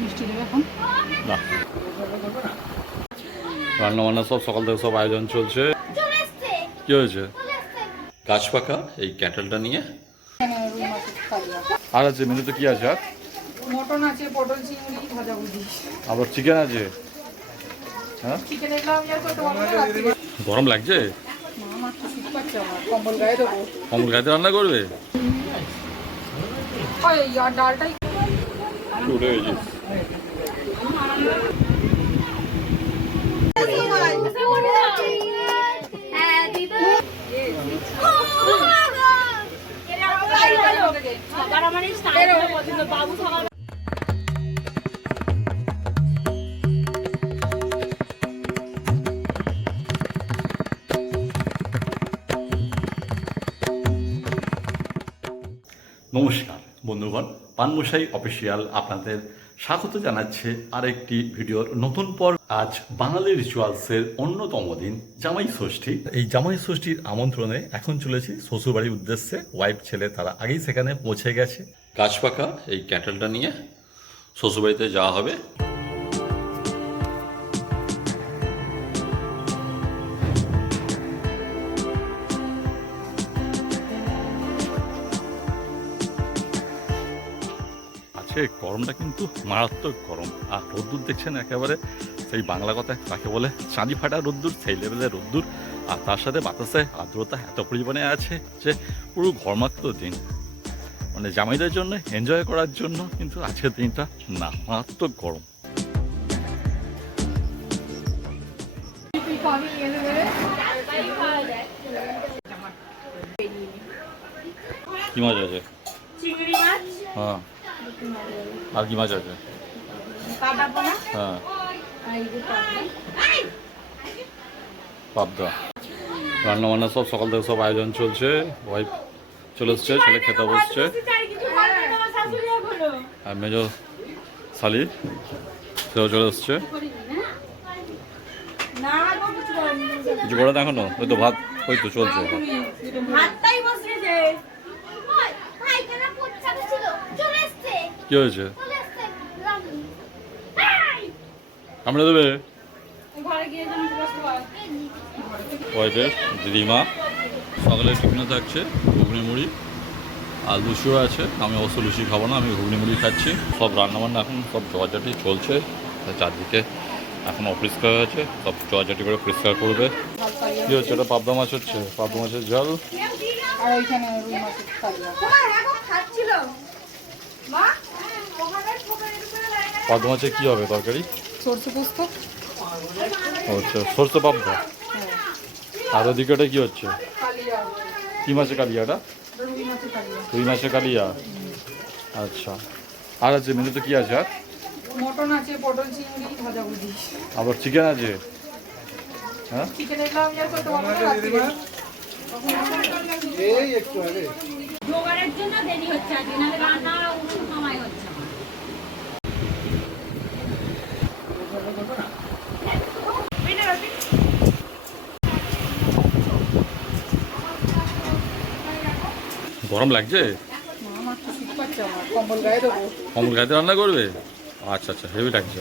মিষ্টি দেবে এখন। রান্না বান্না সব সকাল থেকে সব আয়োজন চলছে। কি হয়েছে? গাছ পাকা এই ক্যাটেলটা নিয়ে? আর আছে মেনুতে কি আছে আর? মটন আছে পটল চিংড়ি ভাজা ভুজি আবার চিকেন আছে? হ্যাঁ? চিকেন গরম লাগছে? কম্বল গায়ে রান্না করবে? ডালটাই নমস্কার, বন্ধুগণ। পানমশাই অফিসিয়াল আপনাদের স্বাগত জানাচ্ছে আরেকটি ভিডিওর নতুন পর আজ বাঙালি রিচুয়ালসের অন্যতম দিন, জামাই ষষ্ঠী। এই জামাই ষষ্ঠীর আমন্ত্রণে এখন চলেছি শ্বশুরবাড়ির উদ্দেশ্যে। ওয়াইফ, ছেলে, তারা আগেই সেখানে পৌঁছে গেছে। গাছ পাকা এই ক্যাটেলটা নিয়ে শ্বশুরবাড়িতে যাওয়া হবে। আছে গরমটা কিন্তু মারাত্মক গরম। আর রোদ্দুর দেখছেন একেবারে সেই বাংলা কথায় তাকে বলে? চাঁদি ফাটা রোদ্দুর, সেই লেভেলের রোদ্দুর। আর তার সাথে বাতাসে আর্দ্রতা এত পরিমাণে আছে যে পুরো ঘর্মাক্ত দিন। মানে জামাইদের জন্য এনজয় করার জন্য, কিন্তু আজকের দিনটা না, মারাত্মক গরম। কি মাছ আছে? হ্যাঁ। আর কি মাছ আছে? হ্যাঁ। পাবদা। রান্না বান্না সব সকাল থেকে সব আয়োজন চলছে। ওয়াইফ চলে এসছে ছেলে খেতে বসছে আর মেজো শালি সেও চলে এসছে। কিছু করে দেখো না ওই তো ভাত ওই তো চলছে। কি হয়েছে? আমরা দেবে? দিদিমা। সকালে টিফিনে থাকছে। ঘুগনি মুড়ি। আর লুচিও আছে আমি অবশ্য লুচি খাব না আমি ঘুগনি মুড়ি খাচ্ছি। সব রান্নাবান্না এখন সব জোয়াজাটি চলছে চারদিকে এখন অপরিষ্কার আছে সব জোয়াজাটি করে পরিষ্কার করবে। কি হচ্ছে এটা পাবদা মাছ হচ্ছে? পাবদা মাছের জল পাবদা মাছের কী হবে তরকারি? আচ্ছা সরষে পাবদা? হ্যাঁ। আর ওদিকে কী হচ্ছে? কী মাসে কালিয়াটা ওটা দুই কালিয়া। রুই মাছের কালিয়া? আচ্ছা। আর আছে মেনুতে কি আছে আর? মটন আছে পটল চিংড়ি ভাজা ভুজি আবার চিকেন আছে? হ্যাঁ? চিকেন এগুলো আমি আর করতে পারব না রাত্রিরে। জোগাড়ের জন্য দেরি হচ্ছে আজকে নাহলে রান্না উঠুন সময় হচ্ছে। গরম লাগছে? কম্বল গায়ে রান্না করবে? আচ্ছা আচ্ছা হেভি লাগছে।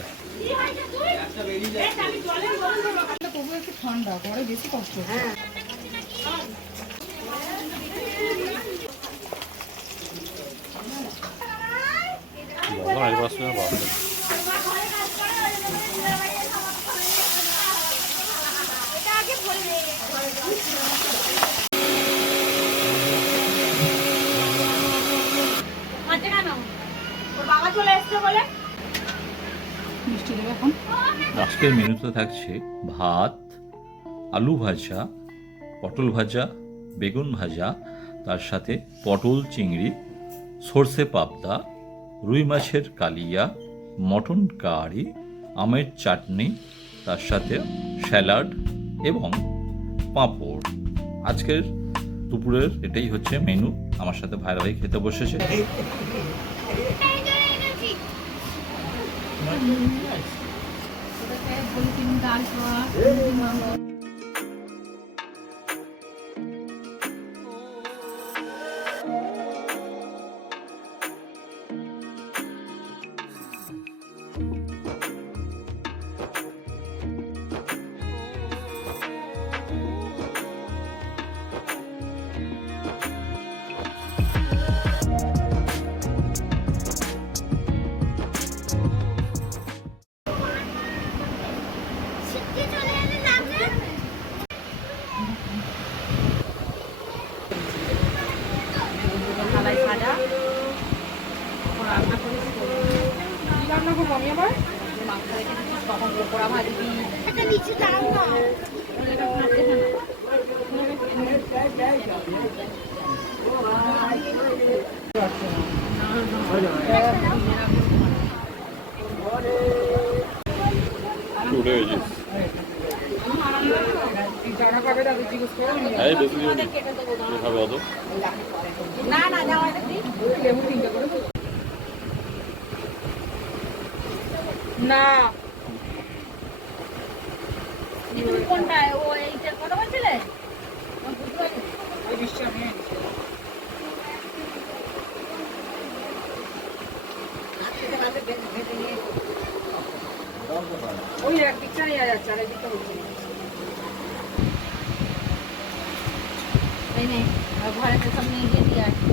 বাবা ওর চলে এসছে বলে। মিষ্টি দেবে এখন। আজকের মেনুতে থাকছে ভাত আলু ভাজা পটল ভাজা বেগুন ভাজা তার সাথে পটল চিংড়ি সর্ষে পাবদা রুই মাছের কালিয়া মটন কারি আমের চাটনি তার সাথে স্যালাড এবং পাঁপড়। আজকের দুপুরের এটাই হচ্ছে মেনু। আমার সাথে ভাইরা ভাই খেতে বসেছে। Yes. থালায় সাদা রান্না করেছি রান্না করব আমি আবার মাংস রেখে দিচ্ছি তখন পোকোড়া ভাজবি নিচে দাঁড়ানো এই বেশি খাবে অত? না যাওয়া কোনটা? ও এইটার কথা বলছিলে। ওই ওই এক দিকটা নিয়ে যাচ্ছে আর একদিকটা হচ্ছে না। এই নে আর ঘরে সব নিয়ে গিয়ে দিয়ে আসি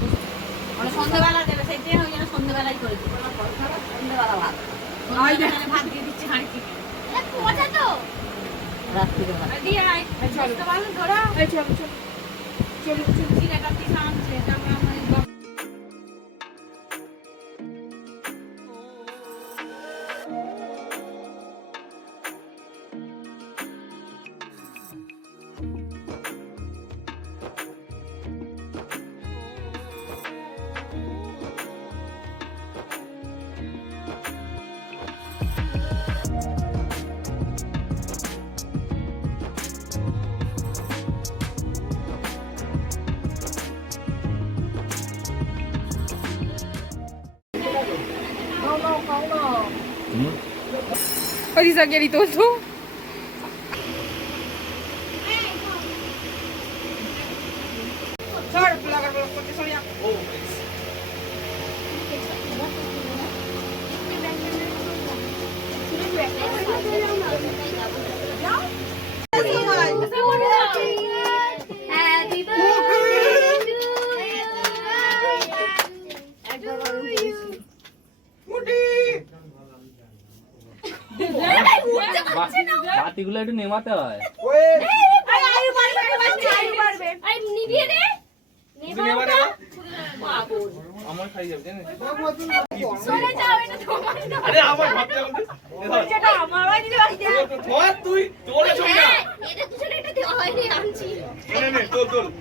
মানে সন্ধ্যেবেলা দেবে সেই জন্য ওই জন্য সন্ধ্যেবেলাই করেছি সন্ধ্যেবেলা ভাত। ভাত দিয়ে দিচ্ছি হাঁড়ি থেকে মজা তো। রাত্রিবেলা। দিয়ে চল। চল চল। চল আমরা আমার এই বাপ- હજી સગેરી તો. છું বাতিগুলো একটু নেমাতে হয় তুই হ্যাঁ। নে রে, তুলবি।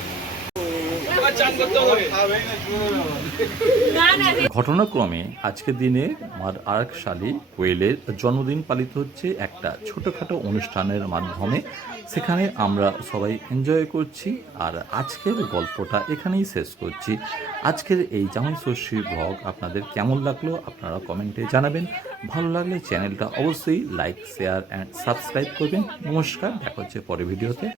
ঘটনাক্রমে আজকের দিনে আমার আরেক শালী কোয়েলের জন্মদিন পালিত হচ্ছে একটা ছোটোখাটো অনুষ্ঠানের মাধ্যমে। সেখানে আমরা সবাই এনজয় করছি আর আজকের গল্পটা এখানেই শেষ করছি। আজকের এই জামাই ষষ্ঠীর ব্লগ আপনাদের কেমন লাগল আপনারা কমেন্টে জানাবেন। ভালো লাগলে চ্যানেলটা অবশ্যই লাইক শেয়ার অ্যান্ড সাবস্ক্রাইব করবেন। নমস্কার, দেখা হচ্ছে পরে ভিডিওতে।